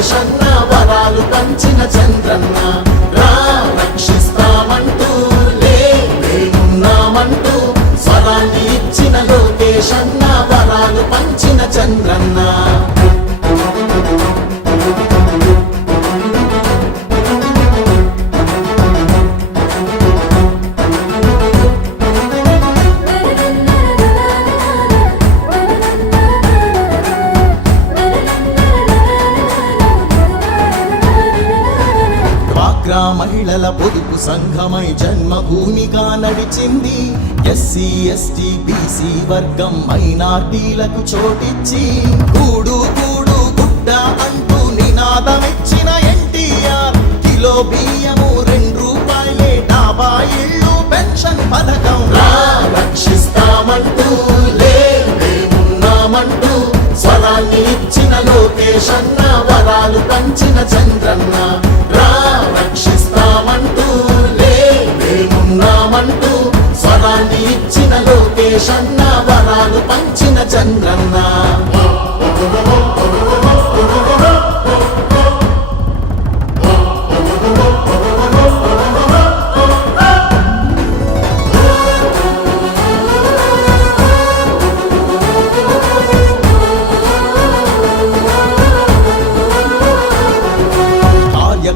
లోకేశన్న వరాలు పంచిన చంద్రన్న రా రక్షిస్తామంటూ మేమున్నామంటూ స్వరాన్ని ఇచ్చిన లోకేశన్న వరాలు పంచిన చంద్రన్న మహిళల పొదుపు సంఘమై జన్మభూమిగా నడిచింది. ఎస్సీ ఎస్టీ బీసీ వర్గం మైనార్టీలకు చోటిచ్చి కూడు కూడు గుడ్డ అంటూ నినాదమిచ్చిన ఎన్టీఆర్ కిలో బియ్యము 2 రూపాయలే డాబా ఇళ్ళు పెన్షన్ పథకం రక్షిస్తామంటూ మేమున్నామంటూ స్వరాన్ని ఇచ్చిన లోకేశన్న వరాలు పంచిన చంద్రన్న రక్షిస్తామంటూ మేమున్నామంటూ స్వరాన్ని ఇచ్చిన లోకేశన్న వరాలు పంచిన చంద్రన్న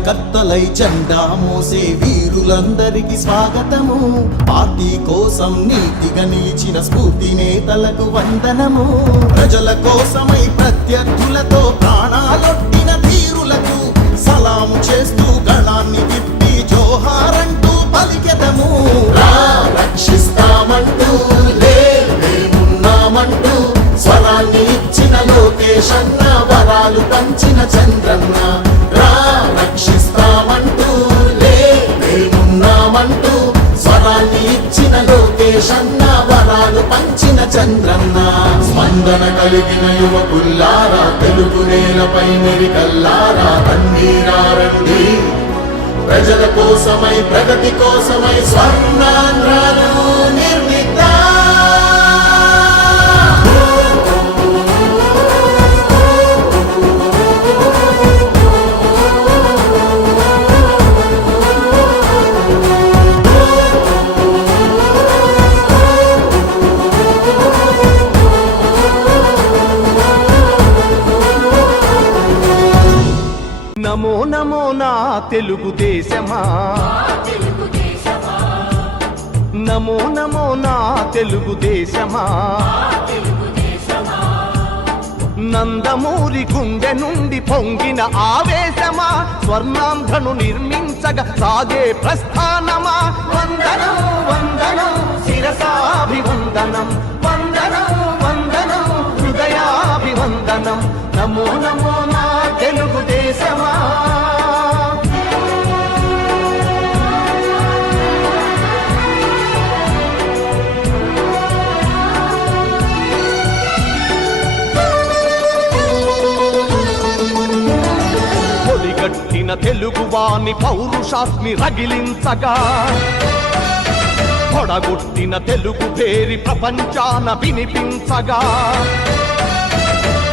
కత్తలై జెండా మోసే వీరులందరికీ స్వాగతము. పార్టీ కోసం నీతిగా నిలిచిన స్ఫూర్తి నేతలకు వందనము. ప్రజల కోసమై ప్రత్యర్థులతో ప్రాణాలొట్టిన ధీరులకు సలాము చేస్తూ గళాన్ని విప్పి జోహారంటూ పలికెదము. రక్షిస్తామంటూ మేమున్నామంటూ స్వరాన్ని ఇచ్చిన లోకేశన్న వరాలు పంచిన చంద్రన్న రక్షిస్తామంటూ మేమున్నామంటూ స్వరాన్ని ఇచ్చిన లోకేశన్న వరాలు పంచిన చంద్రన్న స్పందన కలిగిన యువకుల్లారా తెలుగు నేలపై మెరికల్లారా కన్నీరారండి. ప్రజల కోసమై ప్రగతి కోసమై స్వర్ణాంధ్రను నిర్మిద్దాం. నమో నమో నా తెలుగుదేశమా, నమో నమో నా తెలుగుదేశమా, నందమూరి గుండె నుండి పొంగిన ఆవేశమా, స్వర్ణాంధ్రను నిర్మించగా సాగే ప్రస్థానమా. వందనం వందనం శిరసాభివందనం, వందనం వందనం హృదయాభివందనం. నమో నమో నా తెలుగుదేశమా. పొడిగట్టిన తెలుగువాని పౌరుషాస్మి రగిలించగా, పొడగొట్టిన తెలుగు పేరి ప్రపంచాన వినిపించగా,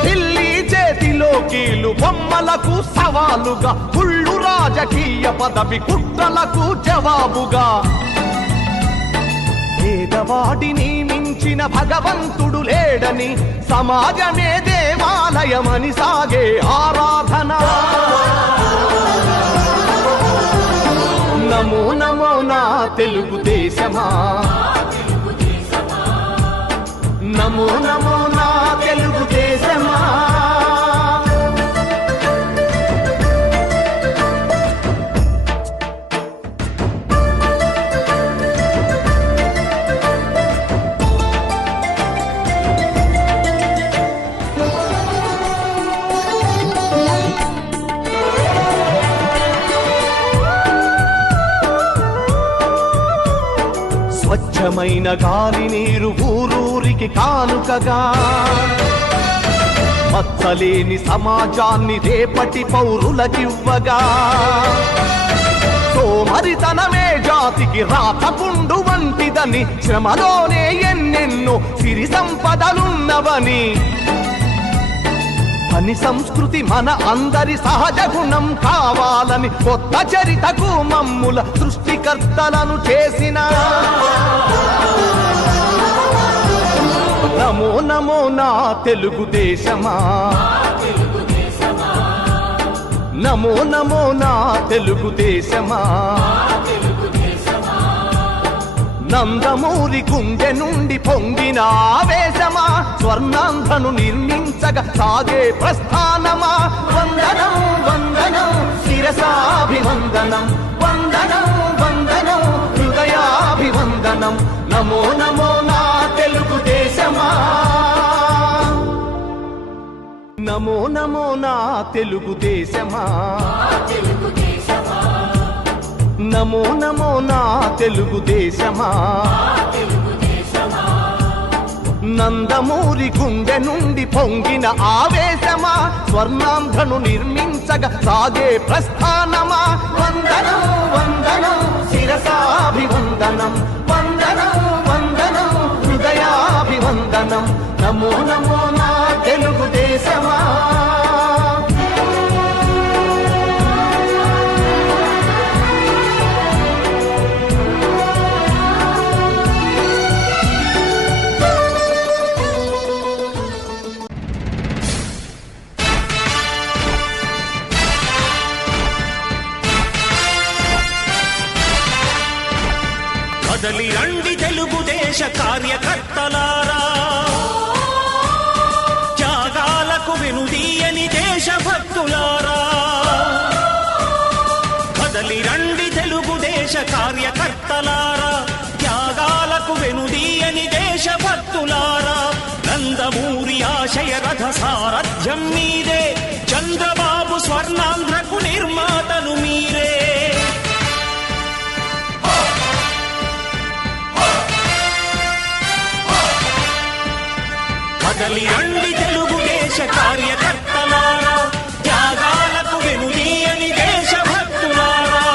ఢిల్లీ చేతిలో కీలు బొమ్మలకు సవాలుగా, కుళ్ళు రాజకీయ పదవి కుట్రలకు జవాబుగా, పేదవాడిని మించిన భగవంతుడు లేడని సమాజమే దేవాలయమని సాగే ఆరాధన. నమో నమో నా తెలుగుదేశమా, నమో నమో నా తెలుగుదేశమా. స్వచ్ఛమైన గాలి నీరు ఊరూరికి కానుకగా, మచ్చలేని సమాజాన్ని రేపటి పౌరులకివ్వగా, సోమరితనమే జాతికి రాతపుండు వంటిదని, శ్రమలోనే ఎన్నెన్నో సిరి సంపదలున్నవని, పని సంస్కృతి మన అందరి సహజ గుణం కావాలని కొత్త చరితకు మమ్ముల సృష్టికర్తలను చేసిన నమో నమో నా తెలుగుదేశమా, నమో నమో నా తెలుగుదేశమా, నందమూరి గుండె నుండి పొంగిన ఆవేశమా, స్వర్ణాంధ్రను నిర్మించగా సాగే ప్రస్థానమా. వందనం వందనం శిరసాభివందనం, వందనం వందనం హృదయాభివందనం, నమో నమో నా తెలుగుదేశమా, నమో నమో నా తెలుగుదేశమా, నమో నమో నా తెలుగుదేశమా. నందమూరి గుండె నుండి పొంగిన ఆవేశమా, స్వర్ణాంధ్రను నిర్మించగా సాగే ప్రస్థానమా. వందనం వందనం శిరసాభివందనం, వందనం వందనం హృదయాభివందనం, నమో నమో నా తెలుగుదేశమా. కదలి రండి తెలుగుదేశ కార్యకర్తలారా, త్యాగాలకు వెనుదీయని దేశభక్తులారా. కదలి రండి తెలుగుదేశ కార్యకర్తలారా, త్యాగాలకు వెనుదీయని దేశభక్తులారా. నందమూరి ఆశయ రథ సారథ్యం మీదే, చంద్రబాబు స్వర్ణాంధ్రకు నిర్మాతలు మీరే. కదలి రండి తెలుగుదేశ కార్యకర్తలారా, త్యాగాలకు వెనుదీయని దేశభక్తులారా.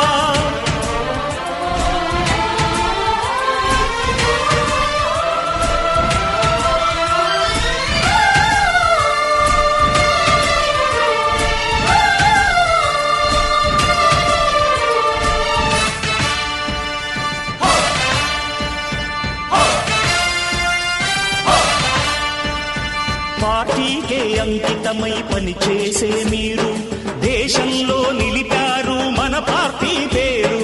పార్టీకే అంకితమై పనిచేసే మీరు దేశంలో నిలిపారు మన పార్టీ పేరు.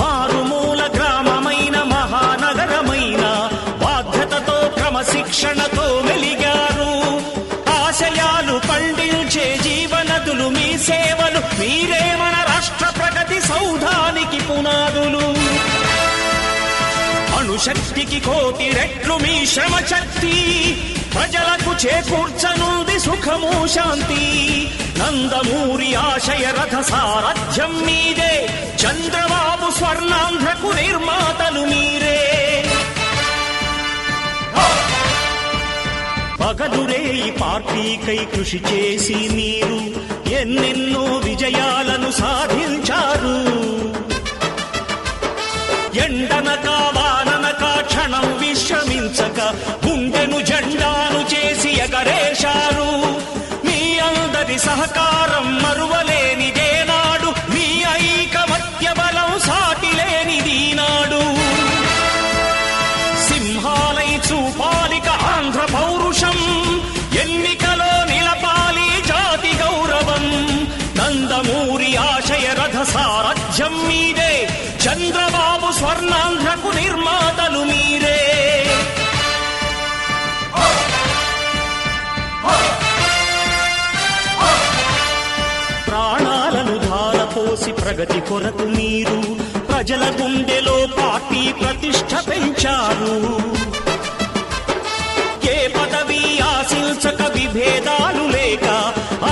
మారుమూల గ్రామమైన మహానగరమైన బాధ్యతతో క్రమశిక్షణతో వెలిగారు. ఆశయాలు పండించే జీవనదులు మీ సేవలు, మీరే మన రాష్ట్ర ప్రగతి సౌధానికి పునాదులు. అణుశక్తికి కోటి రెట్లు మీ శ్రమ శక్తి, ప్రజలకు చేకూర్చనుంది సుఖము శాంతి. నందమూరి ఆశయ రథ సారథ్యం మీదే, చంద్రబాబు స్వర్ణాంధ్రకు నిర్మాతలు మీరే. పగలురే ఈ పార్టీకై కృషి చేసి మీరు ఎన్నెన్నో విజయాలను సాధించారు. ఎండనక వాననక క్షణం విశ్రమించక గుండెను జెండాను చేసి ఎగరేశారు. మీ అందరి సహకారం మరువలేనిదేనాడు, మీ ఐకమత్య బలం సాటిలేనిదీనాడు. సింహాలై చూపాలిక ఆంధ్ర పౌరుషం, ఎన్నికలో నిలపాలి జాతి గౌరవం. నందమూరి ఆశయ రథ సారథ్యం మీదే, చంద్రబాబు స్వర్ణాంధ్రకు నిర్మాతలు మీరే. ప్రాణాలను ధారపోసి ప్రగతి కొరకు మీరు ప్రజల గుండెలో పార్టీ ప్రతిష్ఠ పెంచారు. ఏ పదవి ఆశించక విభేదాలు లేక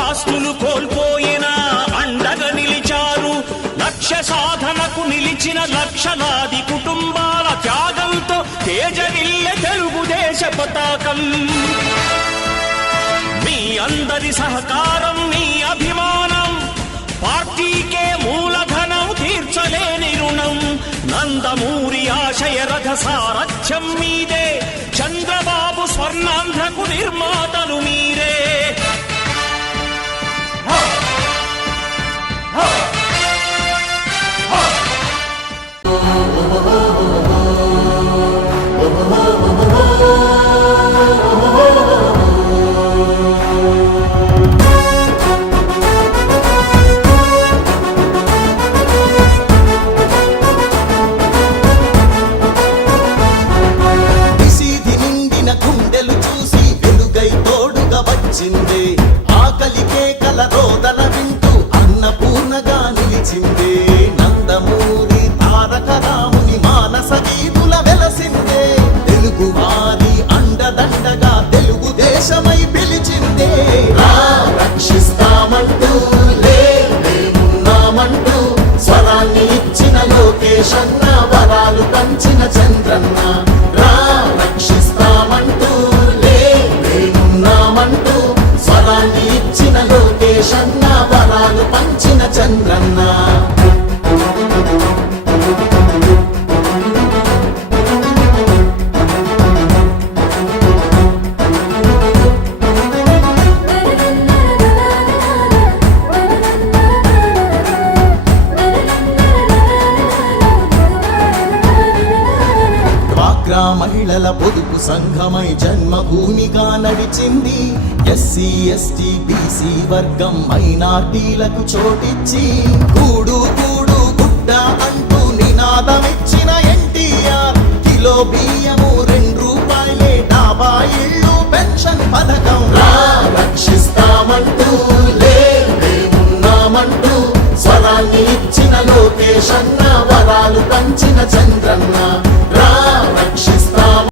ఆస్తులు కోల్పోయినా అండగా నిలిచారు. లక్ష్య సాధనకు నిలిచిన లక్షలాది కుటుంబాల త్యాగంతో తేజరిల్లె తెలుగుదేశ పతాకం. మీ అందరి సహకారం, మీ అభిమానం పార్టీకే మూలధనం, తీర్చలేని రుణం. నందమూరి ఆశయ రథ సారథ్యం మీదే, చంద్రబాబు స్వర్ణాంధ్రకు నిర్మాతలు ప్రజలు మీరే. నిశీధి నిండిన గుండెలు చూసి వెలుగై తోడుగా వచ్చిందే. ఆకలికే కల రోదన వింటూ అన్నపూర్ణగా నిలిచిందే. నందమూరి తారక రాముని మానస గీతుల వెలసిందే. తెలుగు వారి అండదండగా తెలుగు దేశమై పిలిచిందే. రా రక్షిస్తామంటూ లేమున్నామంటూ స్వరాన్ని ఇచ్చిన లోకేశన్న, వరాలు పంచిన చంద్రన్న. రా రక్షిస్తామంటూ లేమున్నామంటూ స్వరాన్ని ఇచ్చిన లోకేశన్న, వరాలు పంచిన చంద్రన్న. డ్వాక్రా మహిళల పొదుపు సంఘమై జన్మభూమిగా నడిచింది. ఎస్సీ ఎస్టీ బీసీ వర్గం మైనార్టీలకు చోటిచ్చి కూడు కూడు గుడ్డ అంటూ నినాదమిచ్చిన ఎన్టీఆర్. కిలో బియ్యము 2 రూపాయలే, డాబా